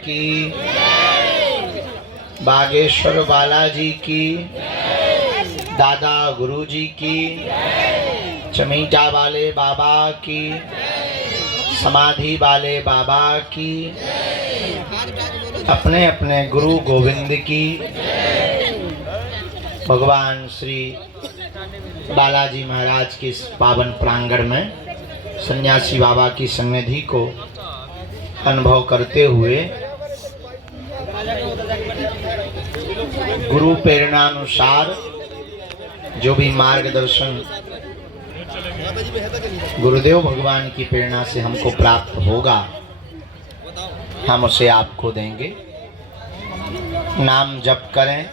की, बागेश्वर बालाजी की, दादा गुरुजी की, चमीटा वाले बाबा की, समाधि वाले बाबा की, अपने अपने गुरु गोविंद की, भगवान श्री बालाजी महाराज के इस पावन प्रांगण में सन्यासी बाबा की सन्निधि को अनुभव करते हुए गुरु प्रेरणा अनुसार जो भी मार्गदर्शन गुरुदेव भगवान की प्रेरणा से हमको प्राप्त होगा, हम उसे आपको देंगे। नाम जप करें,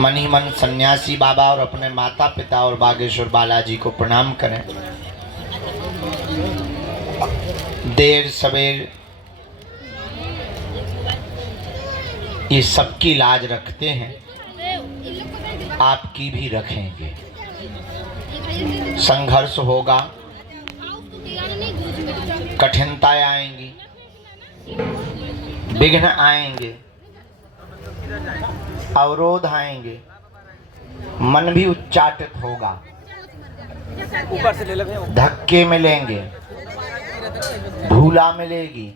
मन ही मन सन्यासी बाबा और अपने माता पिता और बागेश्वर बालाजी को प्रणाम करें। देर सवेर ये सबकी लाज रखते हैं, आपकी भी रखेंगे। संघर्ष होगा, कठिनताएं आएंगी, विघ्न आएंगे, अवरोध आएंगे, मन भी उच्चाटित होगा, ऊपर से ले लो, धक्के मिलेंगे, धूला मिलेगी,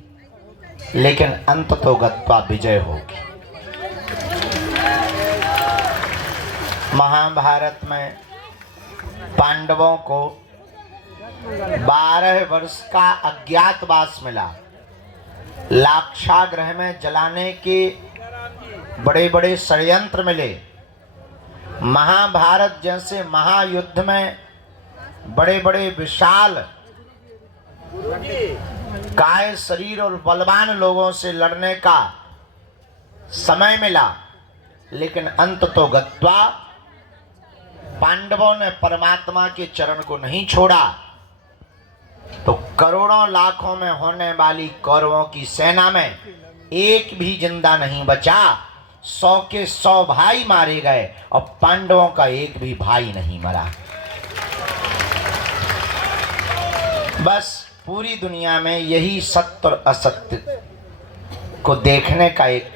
लेकिन अंत तो गत्वा विजय होगी। महाभारत में पांडवों को 12 वर्ष का अज्ञातवास मिला। लाक्षागृह में जलाने के बड़े बड़े षड्यंत्र मिले। महाभारत जैसे महायुद्ध में बड़े बड़े विशाल काय शरीर और बलवान लोगों से लड़ने का समय मिला, लेकिन अंत तो गत्वा पांडवों ने परमात्मा के चरण को नहीं छोड़ा, तो करोड़ों लाखों में होने वाली कौरवों की सेना में एक भी जिंदा नहीं बचा। 100 के 100 भाई मारे गए और पांडवों का एक भी भाई नहीं मरा। बस पूरी दुनिया में यही सत्य और असत्य को देखने का एक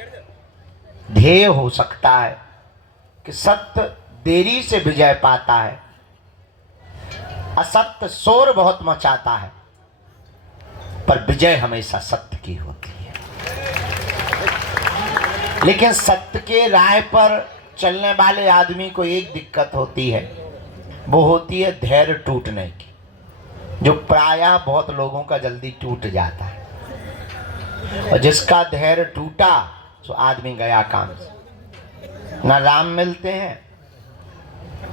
ध्येय हो सकता है कि सत्य देरी से विजय पाता है, असत्य शोर बहुत मचाता है, पर विजय हमेशा सत्य की होती है। लेकिन सत्य के राह पर चलने वाले आदमी को एक दिक्कत होती है, वो होती है धैर्य टूटने की, जो प्रायः बहुत लोगों का जल्दी टूट जाता है। और जिसका धैर्य टूटा तो आदमी गया काम से। न राम मिलते हैं,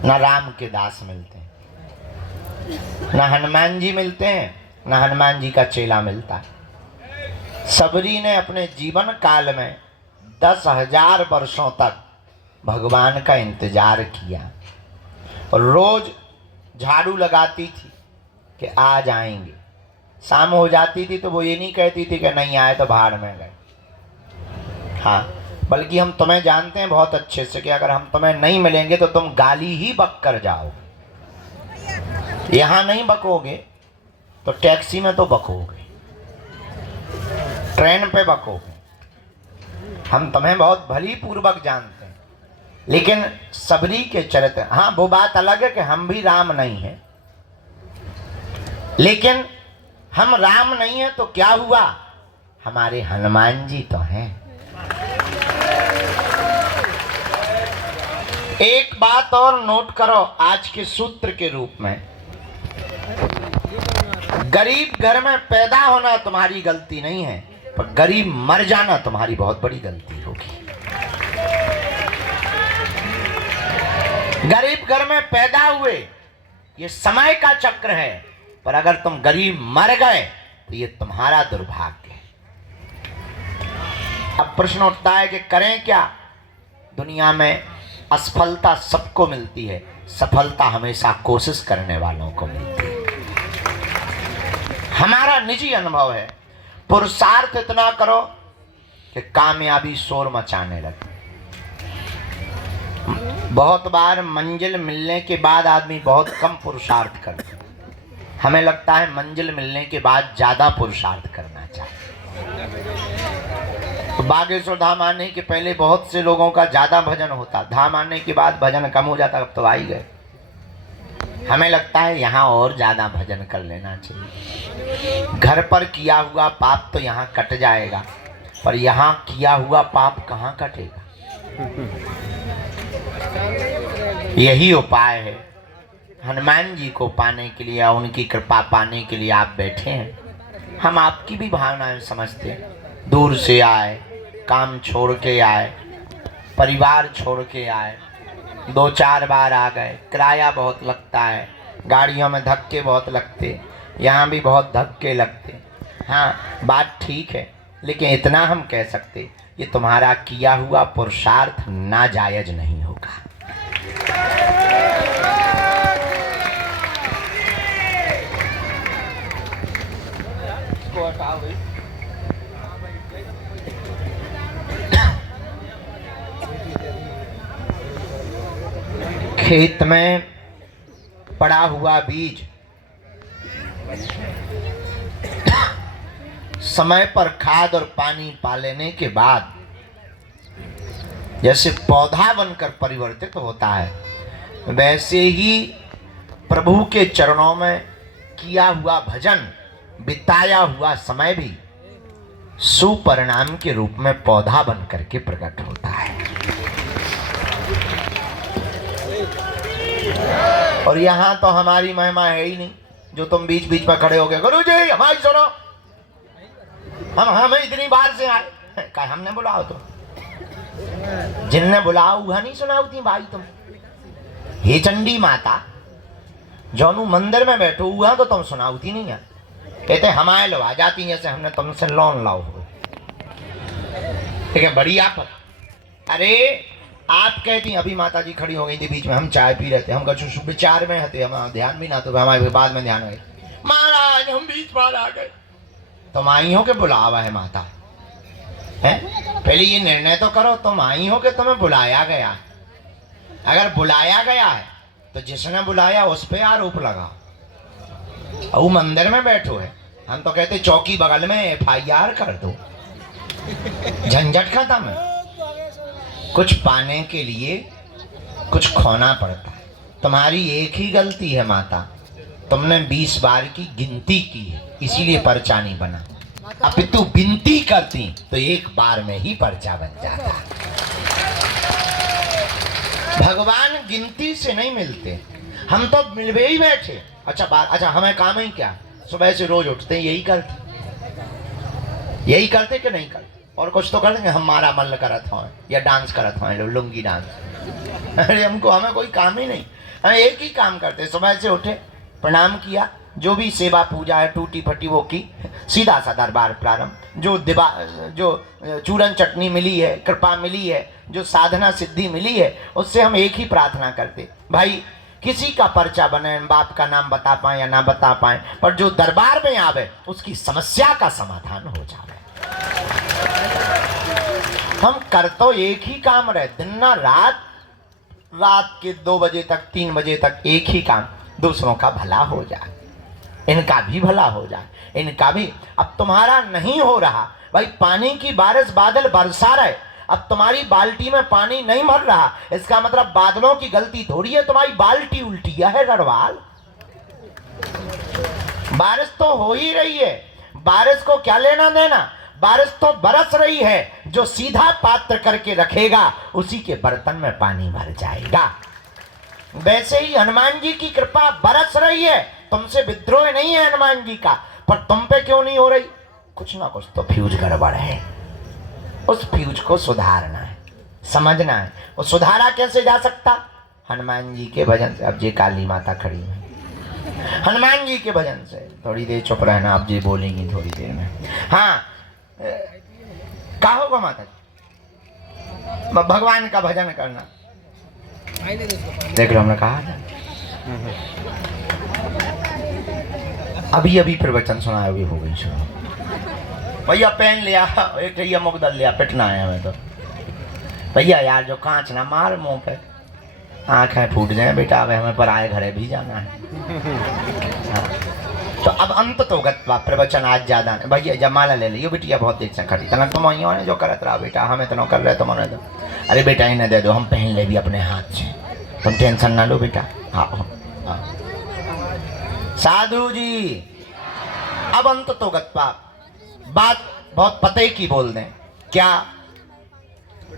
न राम के दास मिलते हैं, न हनुमान जी मिलते हैं, न हनुमान जी का चेला मिलता है। सबरी ने अपने जीवन काल में 10,000 वर्षों तक भगवान का इंतजार किया और रोज झाड़ू लगाती थी कि आज आएंगे। शाम हो जाती थी तो वो ये नहीं कहती थी कि नहीं आए तो भाड़ में गए। हाँ, बल्कि हम तुम्हें जानते हैं बहुत अच्छे से कि अगर हम तुम्हें नहीं मिलेंगे तो तुम गाली ही बक कर जाओगे। यहाँ नहीं बकोगे तो टैक्सी में तो बकोगे, ट्रेन पे बकोगे। हम तुम्हें बहुत भली पूर्वक जानते हैं, लेकिन सबरी के चरित्र, हाँ वो बात अलग है कि हम भी राम नहीं हैं, लेकिन हम राम नहीं हैं तो क्या हुआ, हमारे हनुमान जी तो हैं। एक बात और नोट करो आज के सूत्र के रूप में, गरीब घर में पैदा होना तुम्हारी गलती नहीं है, पर गरीब मर जाना तुम्हारी बहुत बड़ी गलती होगी। गरीब घर में पैदा हुए ये समय का चक्र है, पर अगर तुम गरीब मर गए तो ये तुम्हारा दुर्भाग्य है। अब प्रश्न उठता है कि करें क्या। दुनिया में असफलता सबको मिलती है, सफलता हमेशा कोशिश करने वालों को मिलती है। हमारा निजी अनुभव है, पुरुषार्थ इतना करो कि कामयाबी शोर मचाने लगे। बहुत बार मंजिल मिलने के बाद आदमी बहुत कम पुरुषार्थ करता है। हमें लगता है मंजिल मिलने के बाद ज़्यादा पुरुषार्थ करना चाहिए। तो बागेश्वर धाम आने के पहले बहुत से लोगों का ज़्यादा भजन होता, धाम आने के बाद भजन कम हो जाता, अब तो आ ही गए। हमें लगता है यहाँ और ज़्यादा भजन कर लेना चाहिए। घर पर किया हुआ पाप तो यहाँ कट जाएगा, पर यहाँ किया हुआ पाप कहाँ कटेगा। यही उपाय है। हनुमान जी को पाने के लिए, उनकी कृपा पाने के लिए आप बैठे हैं। हम आपकी भी भावनाएं समझते हैं। दूर से आए, काम छोड़ के आए, परिवार छोड़ के आए, 2-4 बार आ गए, किराया बहुत लगता है, गाड़ियों में धक्के बहुत लगते, यहाँ भी बहुत धक्के लगते। हाँ, बात ठीक है, लेकिन इतना हम कह सकते, ये तुम्हारा किया हुआ पुरुषार्थ नाजायज नहीं होगा। खेत में पड़ा हुआ बीज समय पर खाद और पानी पा लेने के बाद जैसे पौधा बनकर परिवर्तित होता है, वैसे ही प्रभु के चरणों में किया हुआ भजन, बिताया हुआ समय भी सुपरिणाम के रूप में पौधा बन करके प्रकट होता है। और यहाँ तो हमारी महिमा है ही नहीं, जो तुम बीच बीच में खड़े हो गए, गुरु जी हमारी सुनो, हम इतनी बार से आए, क्या हमने बुलाओ? तो जिनने बुलाओ वह नहीं सुनाओ थी भाई तुम। हे चंडी माता, जौनू मंदिर में बैठो हुआ तो तुम सुनाओ थी नहीं है, कहते हमारे लो आ जाती जैसे हमने तुमसे लोन लाओ हो। ठीक है, बड़ी आफत। अरे आप कहती अभी माता जी खड़ी हो गई थी बीच में, हम चाय पी रहे थे, हम कुछ विचार में हते, हम ध्यान भी ना, तो हमारे बाद में ध्यान गए, महाराज हम बीच बार आ गए। तुम आई हो के बुलावा है माता है? पहले ये निर्णय तो करो, तुम आई हो कि तुम्हें बुलाया गया। अगर बुलाया गया है तो जिसने बुलाया उस पे आरोप लगा। वो मंदिर में बैठो है, हम तो कहते चौकी बगल में FIR कर दो, झंझट खत्म है। कुछ पाने के लिए कुछ खोना पड़ता है। तुम्हारी एक ही गलती है माता, तुमने 20 बार की गिनती की है, इसीलिए पर्चा नहीं बना। अब तू गिनती करती तो एक बार में ही पर्चा बन जाता। भगवान गिनती से नहीं मिलते, हम तो मिलवे ही बैठे। अच्छा हमें काम ही क्या, सुबह से रोज उठते यही करते कि नहीं करते? और कुछ तो कर देंगे, हमारा मन करत हो या डांस करत हो, लुंगी डांस। अरे हमें कोई काम ही नहीं, हम एक ही काम करते। सुबह से उठे, प्रणाम किया, जो भी सेवा पूजा है टूटी फटी वो की, सीधा सा दरबार प्रारंभ। जो चूरन चटनी मिली है, कृपा मिली है, जो साधना सिद्धि मिली है, उससे हम एक ही प्रार्थना करते, भाई किसी का पर्चा बने, बाप का नाम बता पाए या ना बता पाए, पर जो दरबार में आवे उसकी समस्या का समाधान हो जाए। हम कर तो एक ही काम रहे, दिन ना रात के 2 बजे तक 3 बजे तक एक ही काम, दूसरों का भला हो जाए, इनका भी भला हो जाए, इनका भी। अब तुम्हारा नहीं हो रहा भाई, पानी की बारिश बादल बरसा रहे, अब तुम्हारी बाल्टी में पानी नहीं भर रहा, इसका मतलब बादलों की गलती थोड़ी है, तुम्हारी बाल्टी उल्टी है गढ़वाल। बारिश तो हो ही रही है, बारिश को क्या लेना देना, बारिश तो बरस रही है। जो सीधा पात्र करके रखेगा उसी के बर्तन में पानी भर जाएगा। वैसे ही हनुमान जी की कृपा बरस रही है, तुमसे विद्रोह नहीं है हनुमान जी का, पर तुम पे क्यों नहीं हो रही? कुछ ना कुछ तो फ्यूज गड़बड़ है, उस फ्यूज को सुधारना है, समझना है। वो सुधारा कैसे जा सकता? हनुमान जी के भजन से। अब ये काली माता खड़ी है, हनुमान जी के भजन से। थोड़ी देर चुप रहना, अब जी बोलेंगी थोड़ी देर में। हाँ, क्या होगा माता जी? भगवान का भजन करना। देख लो, हमने कहा था अभी प्रवचन सुनाया, अभी हो गई सुनो। भैया पेन लिया, एक ये मुकदल लिया, पिटना है हमें तो। भैया यार जो कांच ना मार मुंह पे, आंखें फूट जाए बेटा, अब हमें पर आए घरे भी जाना है। हाँ। तो अब अंत तो गत्वा प्रवचन आज ज्यादा नहीं भैया, जब माला ले लियो बिटिया बहुत देर से खड़ी तना तुम वही ने जो करत रहा बेटा, हमें तो न कर रहे तुम उन्हें दो। अरे बेटा इन्हें दे दो, हम पहन ले भी अपने हाथ से, तुम टेंशन ना लो बेटा। हाँ हाँ साधु जी, अब अंत तो गत्वा बात बहुत पते की बोल दें। क्या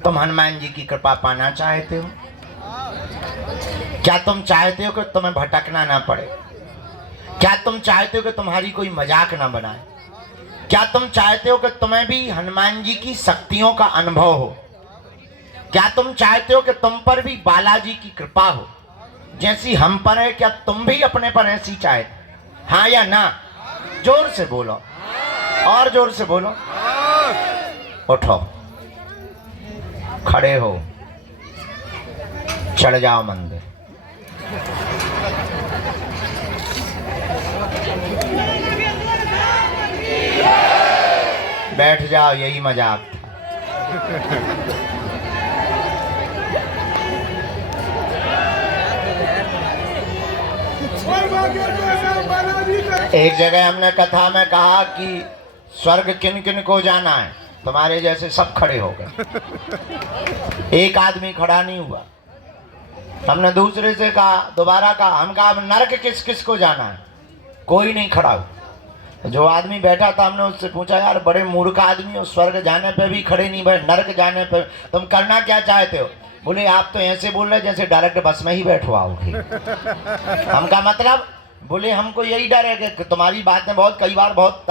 तुम हनुमान जी की कृपा पाना चाहते हो? क्या तुम चाहते हो कि तुम्हें भटकना ना पड़े? क्या तुम चाहते हो कि तुम्हारी कोई मजाक ना बनाए? क्या तुम चाहते हो कि तुम्हें भी हनुमान जी की शक्तियों का अनुभव हो? क्या तुम चाहते हो कि तुम पर भी बालाजी की कृपा हो जैसी हम पर है? क्या तुम भी अपने पर ऐसी चाहते? हाँ या ना? जोर से बोलो, और जोर से बोलो। उठो, खड़े हो, चढ़ जाओ मंदिर। बैठ जाओ, यही मजाक था। एक जगह हमने कथा में कहा कि स्वर्ग किन किन को जाना है, तुम्हारे जैसे सब खड़े हो गए, एक आदमी खड़ा नहीं हुआ। हमने दूसरे से कहा, दोबारा कहा, हम कहा नरक किस किस को जाना है, कोई नहीं खड़ा हुआ। जो आदमी बैठा था हमने उससे पूछा, यार बड़े मूर्ख आदमी हो, स्वर्ग जाने पे भी खड़े नहीं भाई, नरक जाने पे तुम करना क्या चाहते हो? बोले आप तो ऐसे बोल रहे जैसे डायरेक्ट बस में ही बैठवाओगे। हमका मतलब, बोले हमको यही डर है कि तुम्हारी बातें बहुत कई बार बहुत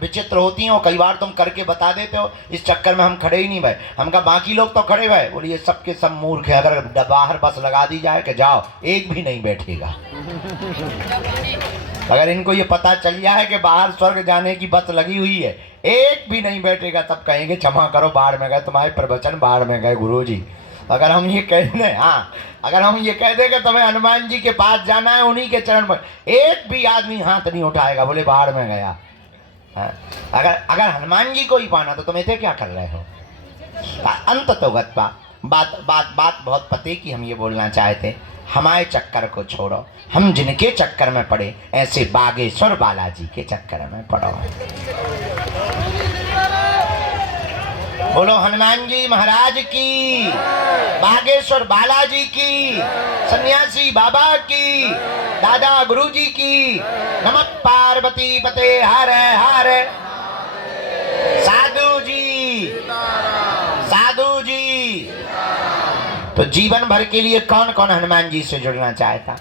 विचित्र होती हैं और कई बार तुम करके बता देते हो, इस चक्कर में हम खड़े ही नहीं भाई। हमका बाकी लोग तो खड़े भाई। बोले ये सबके सब मूर्ख है, अगर बाहर बस लगा दी जाए कि जाओ, एक भी नहीं बैठेगा। अगर इनको ये पता चल जाए कि बाहर स्वर्ग जाने की बस लगी हुई है, एक भी नहीं बैठेगा, तब कहेंगे क्षमा करो, बाढ़ में गए, तुम्हारे प्रवचन बाढ़ में गए गुरुजी। अगर हम ये कह दें, हाँ अगर हम ये कह दें कि तुम्हें हनुमान जी के पास जाना है, उन्हीं के चरण पर, एक भी आदमी हाथ नहीं उठाएगा, बोले बाहर में गया। हाँ? अगर हनुमान जी को ही पाना तो तुम इसे क्या कर रहे हो? अंत तो गत्वा बात बात बात बहुत पते की हम ये बोलना चाहते, हमारे चक्कर को छोड़ो, हम जिनके चक्कर में पड़े ऐसे बागेश्वर बालाजी के चक्कर में पड़ो। बोलो हनुमान जी महाराज की, बागेश्वर बालाजी की, सन्यासी बाबा की, दादा गुरुजी की। नमः पार्वती पते हर हर। साधु जी, साधु जी। तो जीवन भर के लिए कौन कौन हनुमान जी से जुड़ना चाहता?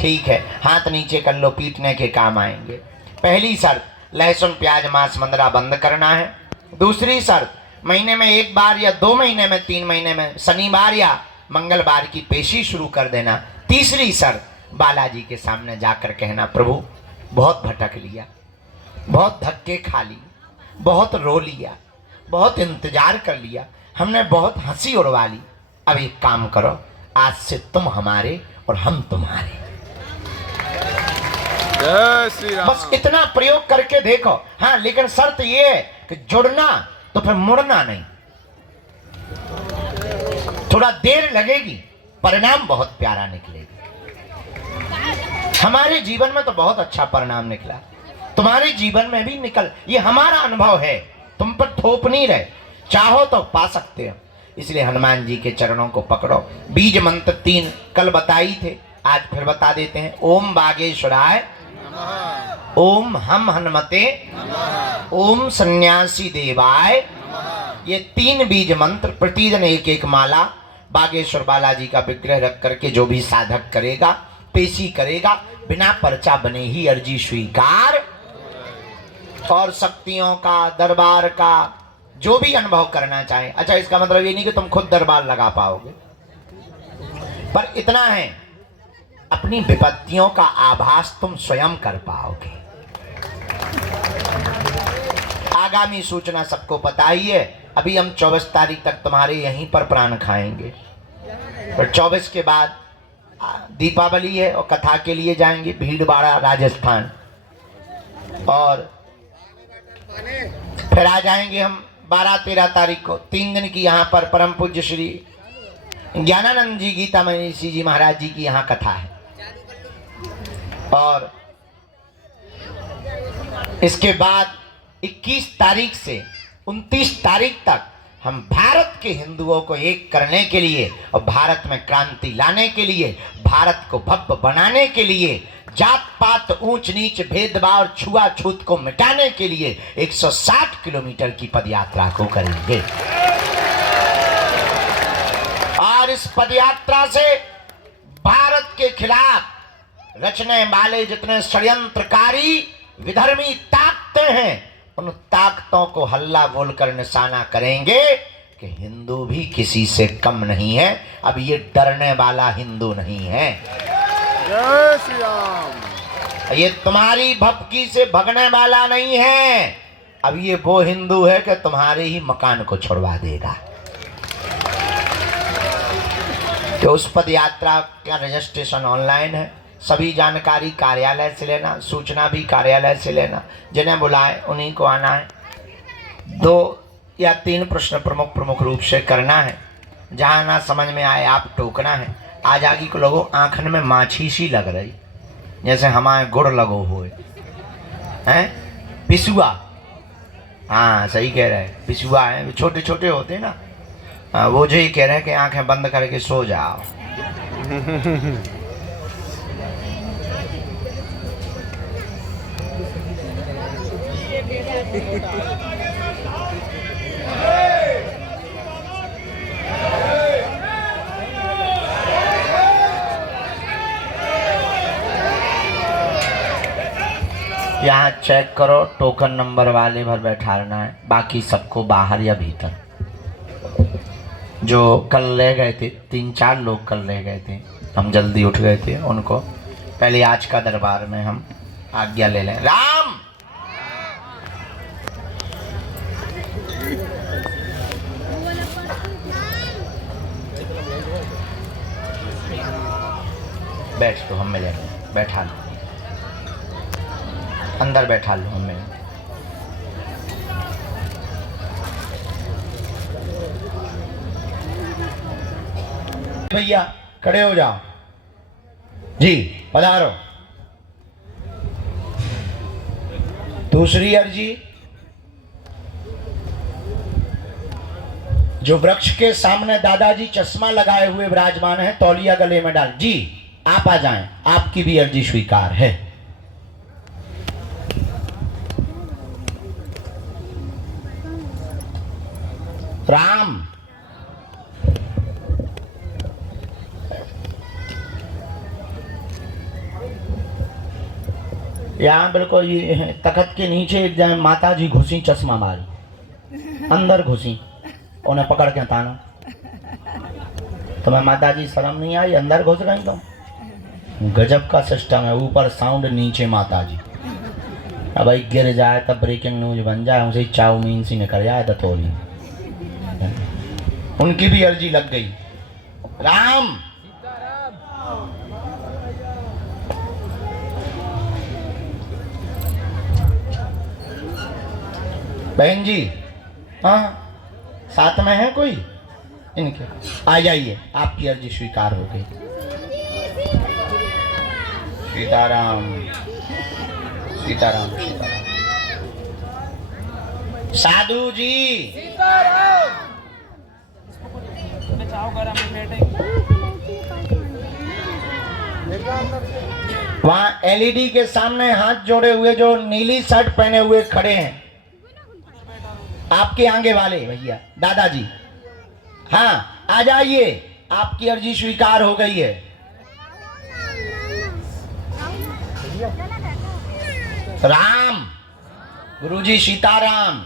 ठीक है, हाथ नीचे कर लो, पीटने के काम आएंगे। पहली शर्त, लहसुन प्याज मांस मंदरा बंद करना है। दूसरी शर्त, महीने में एक बार या 2 महीने में 3 महीने में शनिवार या मंगलवार की पेशी शुरू कर देना। तीसरी शर्त, बालाजी के सामने जाकर कहना, प्रभु बहुत भटक लिया, बहुत धक्के खा लिए, बहुत रो लिया, बहुत इंतजार कर लिया, हमने बहुत हंसी उड़वा ली, अब एक काम करो, आज से तुम हमारे और हम तुम्हारे। बस इतना प्रयोग करके देखो। हाँ, लेकिन शर्त ये है कि जुड़ना तो फिर मुड़ना नहीं। थोड़ा देर लगेगी, परिणाम बहुत प्यारा निकलेगा। हमारे जीवन में तो बहुत अच्छा परिणाम निकला, तुम्हारे जीवन में भी निकल, ये हमारा अनुभव है, तुम पर थोप नहीं रहे, चाहो तो पा सकते हो। इसलिए हनुमान जी के चरणों को पकड़ो। बीज मंत्र 3 कल बताई थे, आज फिर बता देते हैं। ओम बागेश्वराय, ओम हम हनुमते, ओम सन्यासी देवाय। ये 3 बीज मंत्र प्रतिदिन एक एक माला बागेश्वर बालाजी का विग्रह रख करके जो भी साधक करेगा, पेशी करेगा, बिना पर्चा बने ही अर्जी स्वीकार। और शक्तियों का, दरबार का जो भी अनुभव करना चाहे। अच्छा, इसका मतलब ये नहीं कि तुम खुद दरबार लगा पाओगे, पर इतना है, अपनी विपत्तियों का आभास तुम स्वयं कर पाओगे। आगामी सूचना सबको पता ही है। अभी हम 24 तारीख तक तुम्हारे यहीं पर प्राण खाएंगे, और 24 के बाद दीपावली है और कथा के लिए जाएंगे भीलवाड़ा राजस्थान, और फिर आ जाएंगे हम 12-13 तारीख को। 3 दिन की यहाँ पर परम पूज्य श्री ज्ञानानंद जी गीता मनीषी जी महाराज जी की यहाँ कथा है। और इसके बाद 21 तारीख से 29 तारीख तक हम भारत के हिंदुओं को एक करने के लिए और भारत में क्रांति लाने के लिए, भारत को भव्य बनाने के लिए, जात पात ऊंच नीच भेदभाव और छुआछूत को मिटाने के लिए 160 किलोमीटर की पदयात्रा को करेंगे। और इस पदयात्रा से भारत के खिलाफ रचने वाले जितने षड्यंत्रकारी विधर्मी ताकतें हैं, उन ताकतों को हल्ला बोलकर निशाना करेंगे कि हिंदू भी किसी से कम नहीं है। अब ये डरने वाला हिंदू नहीं है। जय श्री राम। ये तुम्हारी भपकी से भगने वाला नहीं है। अब ये वो हिंदू है कि तुम्हारे ही मकान को छुड़वा देगा। तो उस पद यात्रा का रजिस्ट्रेशन ऑनलाइन है। सभी जानकारी कार्यालय से लेना, सूचना भी कार्यालय से लेना। जिन्हें बुलाए उन्हीं को आना है। 2 या 3 प्रश्न प्रमुख रूप से करना है। जहाँ ना समझ में आए आप टोकना है। आज आगे को लोगों आँखन में माछी सी लग रही, जैसे हमारे गुड़ लगो हुए हैं। पिसुआ, हाँ सही कह रहे हैं, पिसुआ है, छोटे छोटे होते हैं ना। वो जो ही कह रहे हैं कि आंखें बंद करके सो जाओ। यहाँ चेक करो, टोकन नंबर वाले भर बैठाना है, बाकी सबको बाहर या भीतर। जो कल ले गए थे, 3-4 लोग कल ले गए थे, हम जल्दी उठ गए थे, उनको पहले आज का दरबार में हम आज्ञा ले लें। राम बैठ लो, हम में जाएंगे, बैठा लो, अंदर बैठा लो हमें। भैया खड़े हो जाओ जी, पधारो। दूसरी अर्जी, जो वृक्ष के सामने दादाजी चश्मा लगाए हुए विराजमान है, तौलिया गले में डाल जी, आप आ जाएं, आपकी भी अर्जी स्वीकार है। राम यहाँ बिल्कुल ये तखत के नीचे एक जगह माता जी घुसी, चश्मा मारी, अंदर घुसी, उन्हें पकड़ के ताना। तुम्हें माता जी शर्म नहीं आई, अंदर घुस गई तुम? गजब का सिस्टम है, ऊपर साउंड नीचे माता जी। अब भाई गिर जाए तब ब्रेकिंग न्यूज बन जाए, उसे चाउमीन सी निकल जाए तो थोड़ी। उनकी भी अर्जी लग गई। राम बहन जी, हाँ साथ में है कोई इनके? आ जाइए, आपकी अर्जी स्वीकार हो गई। सीताराम सीताराम सीताराम। साधु जी वहां एलईडी के सामने हाथ जोड़े हुए जो नीली शर्ट पहने हुए खड़े हैं, आपके आगे वाले भैया दादाजी, हाँ आ जाइए, आपकी अर्जी स्वीकार हो गई है। राम गुरुजी सीताराम।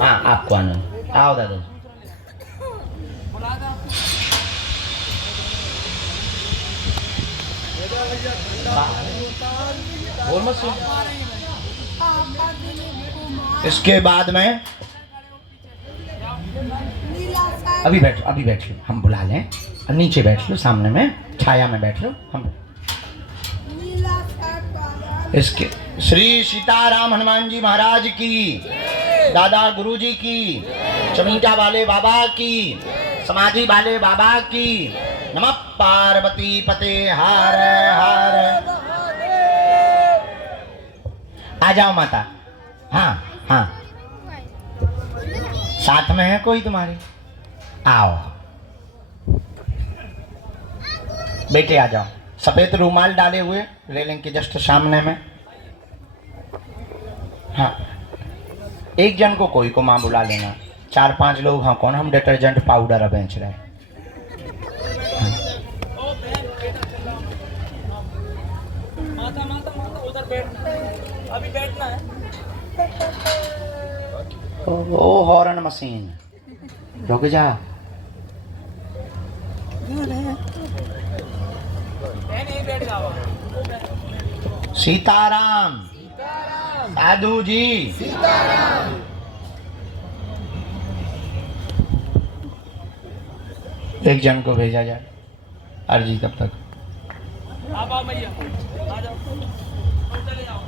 हाँ आपको आना, आओ दादाजी। बोल मत सुन। इसके बाद में अभी बैठो, अभी बैठ लो, हम बुला लें। नीचे बैठ लो, सामने में छाया में बैठ लो। हम इसके श्री सीताराम हनुमान जी महाराज की, दादा गुरु जी की, चमीटा वाले बाबा की, समाधि वाले बाबा की। नमः पार्वती पते हर हर। आ जाओ माता। हाँ हाँ, साथ में है कोई तुम्हारे? आओ बेटे, आ जाओ। सफेद रूमाल डाले हुए रेलिंग के जस्ट सामने में। हाँ, एक जन को कोई को माँ बुला लेना। 4-5 लोग हाँ कौन, हम डिटर्जेंट पाउडर बेच रहे हैं। माता माता माता उधर बैठना है, अभी बैठना है। ओ हॉर्न मशीन, रुक जा। नहीं बैठ जाओ। सीताराम, साधु जी, एक जन को भेजा जाए अर्जी तब तक। आप आओ भैया, आ जाओ, चले जाओ।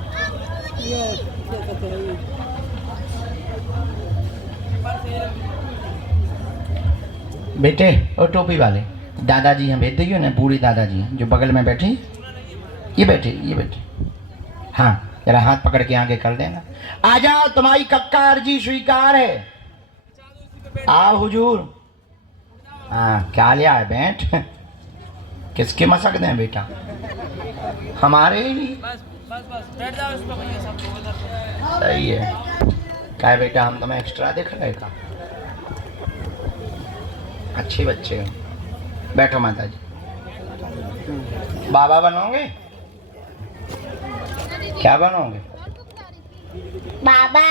बेटे और टोपी वाले दादाजी हैं, भेज देगी ना, बूढ़ी दादाजी हैं जो बगल में बैठी। ये बैठे, ये बैठे। हाँ जरा हाथ पकड़ के आगे कर देना। आ जाओ, तुम्हारी कक्का अर्जी स्वीकार है। आओ हुजूर। हाँ क्या लिया है, बैठ। किसके मशक दें बेटा, हमारे ही। बस बस बस बैठ जाओ इस पे भैया, सब उधर। सही है। क्या है बेटा, हम तुम्हें एक्स्ट्रा देख रहे का? अच्छे बच्चे हो। बैठो माता जी। बाबा बनोगे? क्या बनोगे? बाबा।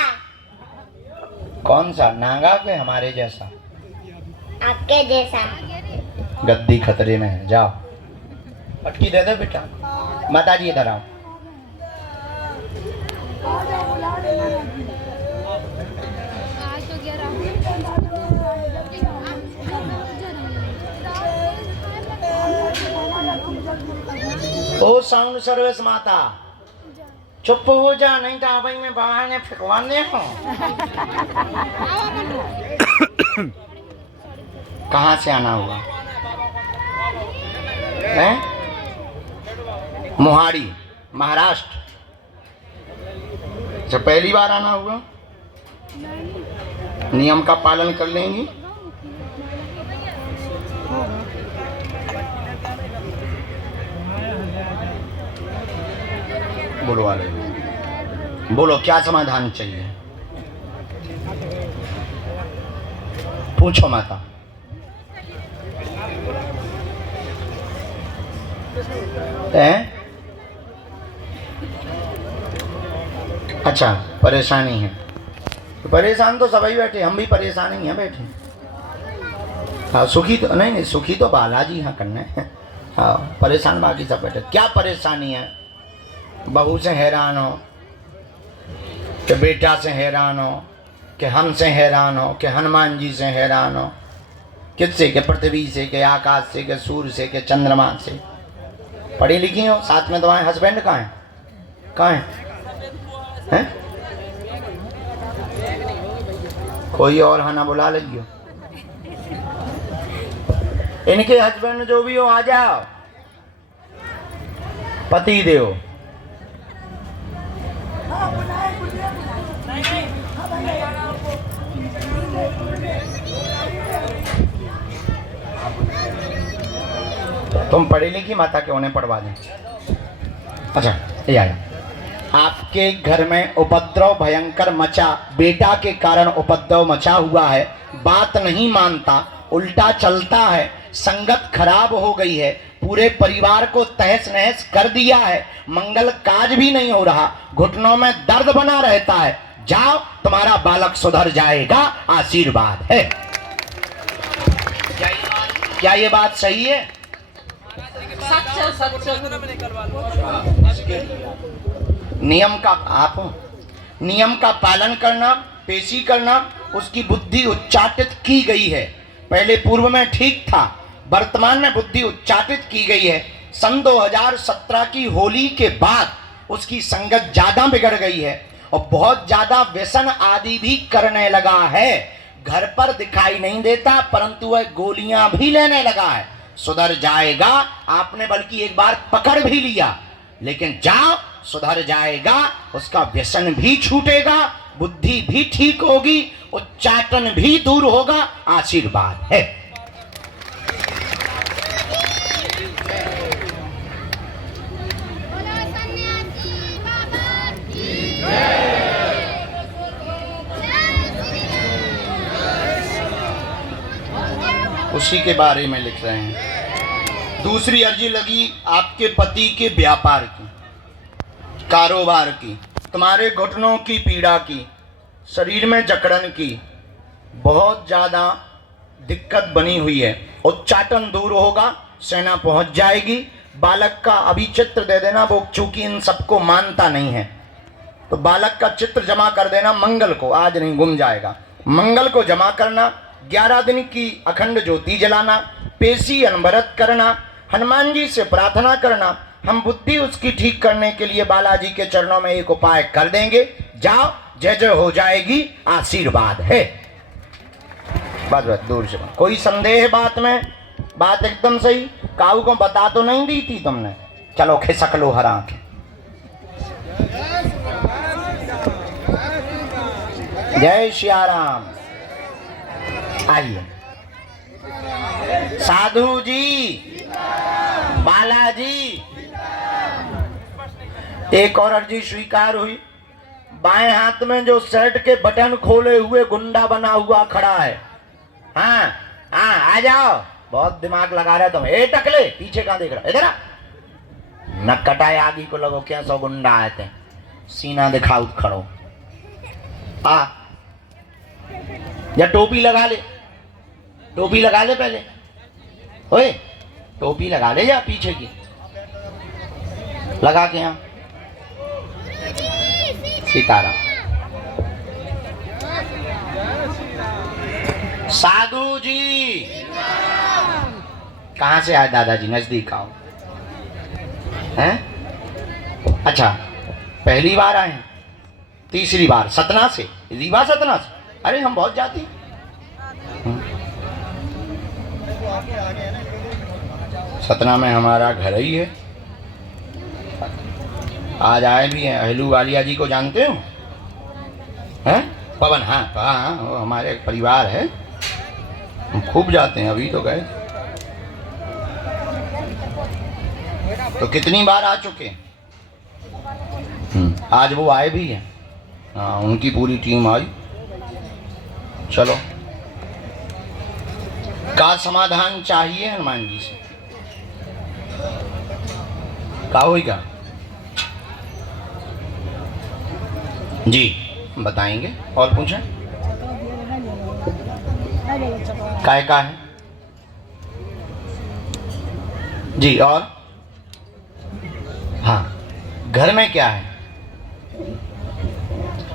कौन सा, नागा के हमारे जैसा? आपके जैसा। गद्दी खतरे में है, जाओ। पटकी दे दे बेटा। माता जी इधर आओ। ओ साउंड सर्विस माता, चुप हो जा, नहीं तो भाई मैं बहाने फिकवाने हो। कहाँ से आना हुआ है? मोहाड़ी, महाराष्ट्र। अच्छा, पहली बार आना हुआ? नियम का पालन कर लेंगी? बोलो वाले, बोलो क्या समाधान चाहिए? पूछो माता। अच्छा, परेशानी है। तो परेशान तो सभी बैठे, हम भी परेशान ही हैं बैठे। हाँ सुखी तो नहीं, सुखी तो बालाजी हाँ करने। हाँ परेशान बाकी सब बैठे। क्या परेशानी है? बहू से हैरान हो, कि बेटा से हैरान हो, कि हमसे हैरान हो, कि हनुमान जी से हैरान हो, किससे? के पृथ्वी से, के आकाश से, के सूर्य से, के चंद्रमा से। पढ़ी लिखी हो? साथ में तुम्हारे हस्बैंड कहाँ हैं? कहाँ हैं? कोई और हाना बुला लीजिए। इनके हस्बैंड जो भी हो आ जाओ। पति देव तुम पढ़ी लिखी माता के उन्हें पढ़वा दें। अच्छा ये आया। आपके घर में उपद्रव भयंकर मचा, बेटा के कारण उपद्रव मचा हुआ है। बात नहीं मानता, उल्टा चलता है, संगत खराब हो गई है, पूरे परिवार को तहस नहस कर दिया है, मंगल काज भी नहीं हो रहा, घुटनों में दर्द बना रहता है। जाओ, तुम्हारा बालक सुधर जाएगा, आशीर्वाद है। क्या ये बात सही है? नियम का आप नियम का पालन करना, पेशी करना, उसकी बुद्धि उच्चाटित की गई है। पहले पूर्व में ठीक था, वर्तमान में बुद्धि उच्चाटित की गई है। सन 2017 की होली के बाद उसकी संगत ज्यादा बिगड़ गई है और बहुत ज्यादा व्यसन आदि भी करने लगा है। घर पर दिखाई नहीं देता, परंतु वह गोलियां भी लेने लगा है। सुधर जाएगा। आपने बल्कि एक बार पकड़ भी लिया, लेकिन जाओ, सुधर जाएगा, उसका व्यसन भी छूटेगा, बुद्धि भी ठीक होगी, उच्चाटन भी दूर होगा। आशीर्वाद है। उसी के बारे में लिख रहे हैं। दूसरी अर्जी लगी आपके पति के व्यापार की, कारोबार की, तुम्हारे घुटनों की पीड़ा की, शरीर में जकड़न की, बहुत ज़्यादा दिक्कत बनी हुई है। उच्चाटन दूर होगा, सेना पहुंच जाएगी। बालक का अभी चित्र दे देना, वो चूंकि इन सबको मानता नहीं है तो बालक का चित्र जमा कर देना मंगल को, आज नहीं गुम जाएगा। मंगल को जमा करना, 11 दिन की अखंड ज्योति जलाना, पेशी अनवरत करना, हनुमान जी से प्रार्थना करना। हम बुद्धि उसकी ठीक करने के लिए बालाजी के चरणों में एक उपाय कर देंगे। जाओ, जय जय हो जाएगी। आशीर्वाद है। बस बस, दूर से कोई संदेह है बात में? बात एकदम सही। काऊ को बता तो नहीं दी थी तुमने? चलो खिसक लो हर आंखें। जय श्री राम। आइए साधु जी, बालाजी। एक और अर्जी स्वीकार हुई। बाएं हाथ में जो शर्ट के बटन खोले हुए गुंडा बना हुआ खड़ा है, हाँ हाँ आ जाओ। बहुत दिमाग लगा रहे तुम। ए टकले, पीछे कहाँ देख रहा? इधर आ। न कटाए आगे को लगो क्या 100 गुंडा आए थे। सीना दिखाओ, खड़ो आ। या टोपी लगा ले, टोपी लगा ले पहले। ओए टोपी लगा ले या पीछे की लगा के। यहाँ सीताराम। साधु जी कहाँ से आए? दादाजी नजदीक आओ। हैं? अच्छा, पहली बार आए? तीसरी बार? सतना से? रीवा सतना से? अरे हम बहुत जाते हैं। सतना में हमारा घर ही है। आज आए भी हैं। अहलू वालिया जी को जानते हो? हैं? पवन? हाँ हाँ, वो हमारे परिवार है, हम खूब जाते हैं। अभी तो गए। तो कितनी बार आ चुके? आज वो आए भी हैं। हाँ, उनकी पूरी टीम आई। चलो, का समाधान चाहिए हनुमान जी से? का होगा जी? बताएंगे। और पूछें? काय का है जी? और हाँ, घर में क्या है?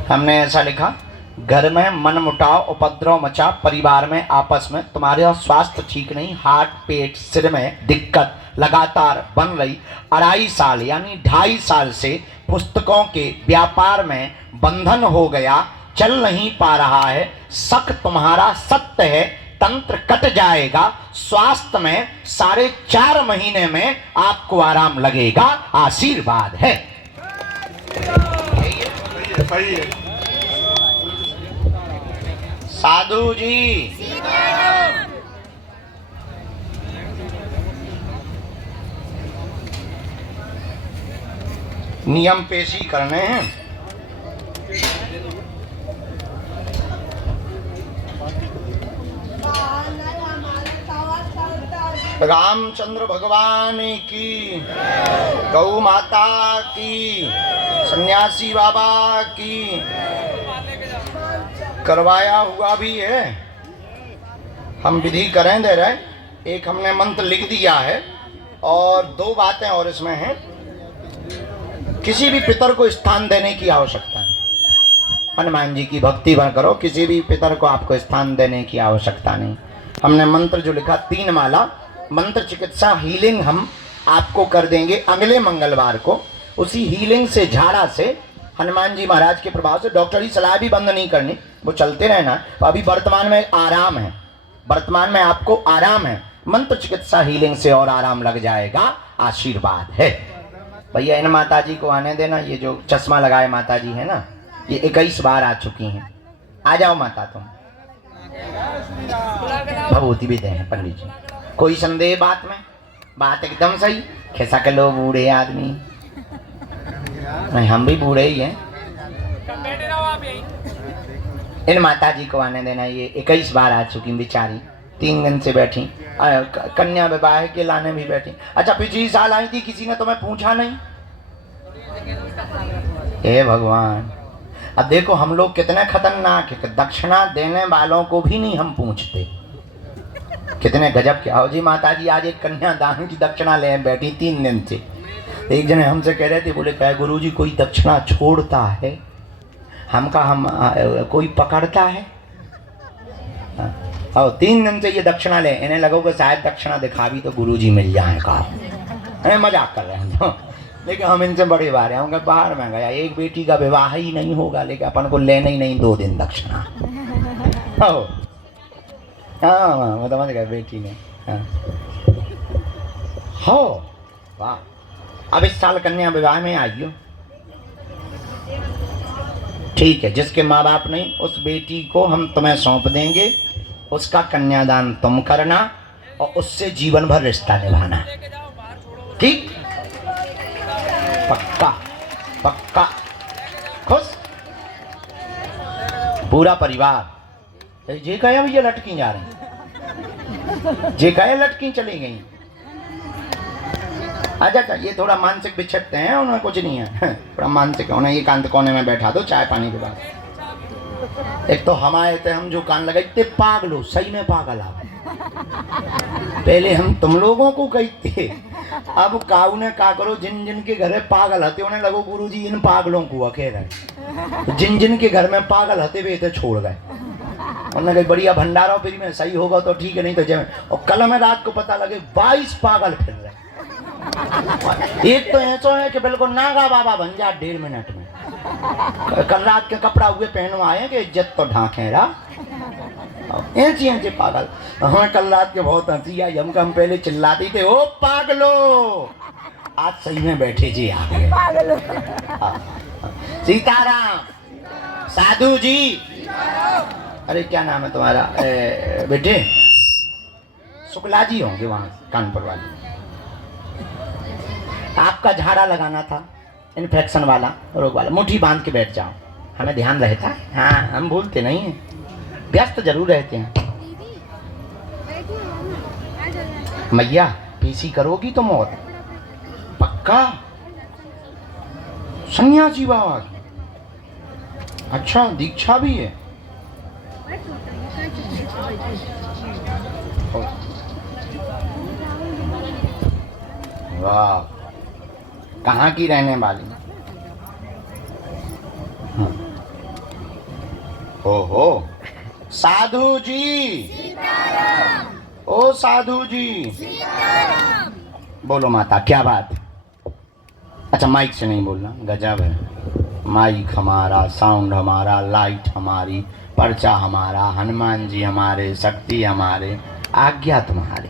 हमने ऐसा लिखा, घर में मनमुटाव उपद्रव मचा, परिवार में आपस में, तुम्हारे स्वास्थ्य ठीक नहीं, हार्ट पेट सिर में दिक्कत लगातार बन रही, 2.5 साल यानी 2.5 साल से पुस्तकों के व्यापार में बंधन हो गया, चल नहीं पा रहा है, शक तुम्हारा सत्य है, तंत्र कट जाएगा, स्वास्थ्य में 4.5 महीने में आपको आराम लगेगा। आशीर्वाद है। सही है। साधु जी नियम पेशी करने हैं। रामचंद्र भगवान की, गौ माता की, सन्यासी बाबा की। करवाया हुआ भी है, हम विधि करें दे रहे। एक हमने मंत्र लिख दिया है और 2 बातें और इसमें हैं। किसी भी पितर को स्थान देने की आवश्यकता नहीं। हनुमान जी की भक्ति भर करो, किसी भी पितर को आपको स्थान देने की आवश्यकता नहीं। हमने मंत्र जो लिखा 3 माला मंत्र चिकित्सा हीलिंग हम आपको कर देंगे अगले मंगलवार को। उसी हीलिंग से, झाड़ा से, हनुमान जी महाराज के प्रभाव से, डॉक्टरी सलाह भी बंद नहीं करनी, वो चलते रहना। तो अभी वर्तमान में आराम है, वर्तमान में आपको आराम है। मंत्र चिकित्सा हीलिंग से और आराम लग जाएगा। आशीर्वाद है। भैया इन माता जी को आने देना। ये जो चश्मा लगाए माता जी है ना, ये 21 बार आ चुकी हैं। आ जाओ माता तुम। भगवती भी दे पंडित जी। कोई संदेह बात में? बात एकदम सही। खिसक लो बूढ़े आदमी। नहीं, हम भी बूढ़े ही हैं। बैठे रहो आप यहीं। इन माता जी को आने देना। ये 21 बार आ चुकी बेचारी, 3 दिन से बैठी। कन्या विवाह के लाने भी बैठी। अच्छा, पिछली साल आई थी, किसी ने तुम्हें पूछा नहीं? हे भगवान, अब देखो हम लोग कितने खतरनाक है, दक्षिणा देने वालों को भी नहीं हम पूछते। कितने गजब के। आओ जी माता जी, आज एक कन्यादान की दक्षिणा ले बैठी 3 दिन से। एक जने हमसे कह रहे थे, बोले क्या गुरुजी कोई दक्षिणा छोड़ता है? हम कोई पकड़ता है? और 3 दिन से ये दक्षिणा ले, इन्हें लगो कि शायद दक्षिणा दिखा भी तो गुरुजी मिल जाए का। अरे मजाक कर रहे हैं लेकिन हम इनसे बड़े बार हैं। उनके बाहर में गया, एक बेटी का विवाह ही नहीं होगा लेकिन अपन को लेना ही नहीं 2 दिन दक्षिणा। हाँ वो समझ गए बेटी ने। हो वाह, अब इस साल कन्या विवाह में आइयो। ठीक है, जिसके माँ बाप नहीं उस बेटी को हम तुम्हें सौंप देंगे। उसका कन्यादान तुम करना और उससे जीवन भर रिश्ता निभाना। ठीक? पक्का पक्का। खुश? पूरा परिवार। जे कहे भैया लटकी जा रही, जे कहे लटकी चली गई। अच्छा, ये थोड़ा मानसिक बिछड़ते हैं, उन्हें कुछ नहीं है। थोड़ा मानसिक है, उन्हें एकांत कोने में बैठा दो चाय पानी के बाद। एक तो हम आए थे, हम जो कान लगाते पागलो, सही में पागल आ। पहले हम तुम लोगों को कहते, अब काऊ ने का करो, जिन जिन के घर पागल हते उन्हें लगो गुरुजी इन पागलों को अकेले। जिन जिन के घर में पागल हते वे थे छोड़ गए। उन्होंने कहा बढ़िया भंडारा फ्री में, सही होगा तो ठीक है, नहीं तो जय। और कल हमें रात को पता लगे 22 पागल फिर रहे। एक तो ऐसा है कि बिल्कुल नागा बाबा बन जा 1.5 मिनट में। कल रात के कपड़ा हुए पहनो आए कि इज्जत तो ढांके रहा। ऐसे पागल। हमें कल रात के बहुत हंसी आई। हम पहले चिल्लाती थे, ओ पागलो, आज सही में बैठे जी आ गए। सीताराम। साधु जी। अरे क्या नाम है तुम्हारा बेटे? शुक्ला जी होंगे वहाँ कानपुर वाले। आपका झाड़ा लगाना था, इन्फेक्शन वाला, रोग वाला। मुट्ठी बांध के बैठ जाओ, हमें ध्यान रहता है। हाँ, हम भूलते नहीं हैं, व्यस्त जरूर रहते हैं। मैया पीसी करोगी तो मौत पक्का। सन्यासी बाबा की अच्छा दीक्षा भी है। वाह, कहाँ की रहने वाली? ओहो, साधु जी। ओ साधु जी। बोलो माता, क्या बात? अच्छा, माइक से नहीं बोलना, गजब है। माइक हमारा, साउंड हमारा, लाइट हमारी, पर्चा हमारा, हनुमान जी हमारे, शक्ति हमारे, आज्ञा तुम्हारी।